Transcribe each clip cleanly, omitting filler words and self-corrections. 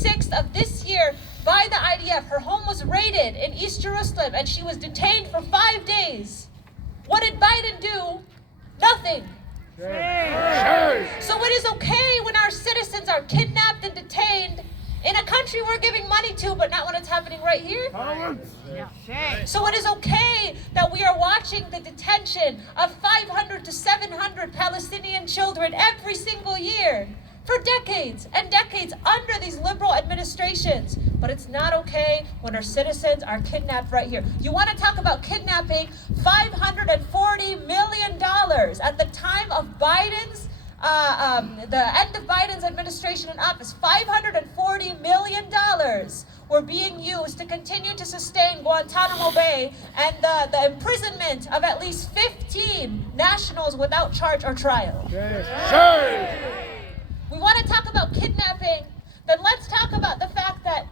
26th of this year by the IDF. Her home was raided in East Jerusalem and she was detained for 5 days. What did Biden do? Nothing. So it is okay when our citizens are kidnapped and detained in a country we're giving money to, but not when it's happening right here. So it is okay that we are watching the detention of 500 to 700 Palestinian children every single year for decades and decades under these liberal administrations. But it's not okay when our citizens are kidnapped right here. You want to talk about kidnapping? $540 million at the time of Biden's the end of Biden's administration in office. $540 million were being used to continue to sustain Guantanamo Bay and the imprisonment of at least 15 nationals without charge or trial. We want to talk about kidnapping, then let's talk about the fact that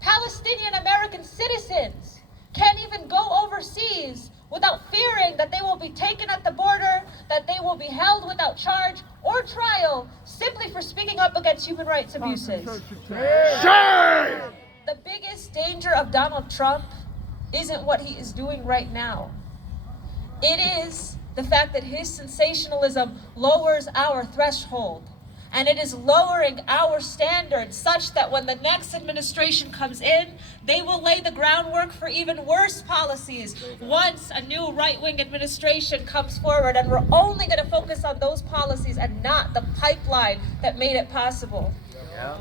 Palestinian American citizens can't even go overseas without fearing that they will be taken at the border, that they will be held without charge or trial simply for speaking up against human rights abuses. The biggest danger of Donald Trump isn't what he is doing right now. It is the fact that his sensationalism lowers our threshold. And it is lowering our standards such that when the next administration comes in, they will lay the groundwork for even worse policies once a new right-wing administration comes forward. And we're only going to focus on those policies and not the pipeline that made it possible.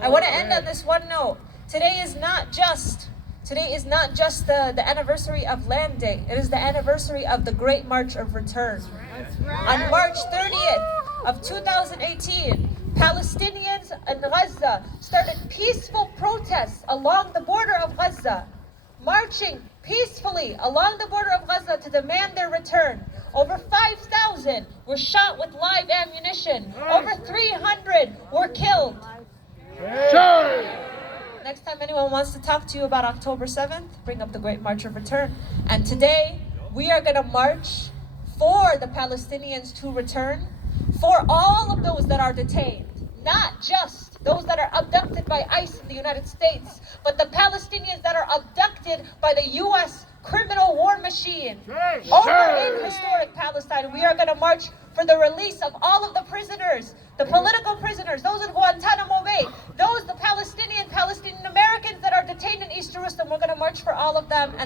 I want to end on this one note. Today is not just the anniversary of Land Day. It is the anniversary of the Great March of Return. On March 30th of 2018, Palestinians in Gaza started peaceful protests along the border of Gaza, marching peacefully along the border of Gaza to demand their return. Over 5,000 were shot with live ammunition. Over 300 were killed. Next time anyone wants to talk to you about October 7th, bring up the Great March of Return. And today, we are going to march for the Palestinians to return, for all of those that are detained, not just those that are abducted by ICE in the United States, but the Palestinians that are abducted by the U.S. criminal war machine over in historic Palestine. We are going to march for the release of all of the prisoners, the political prisoners, those in Guantanamo Bay, those the Palestinian Americans that are detained in East Jerusalem. We're going to march for all of them. And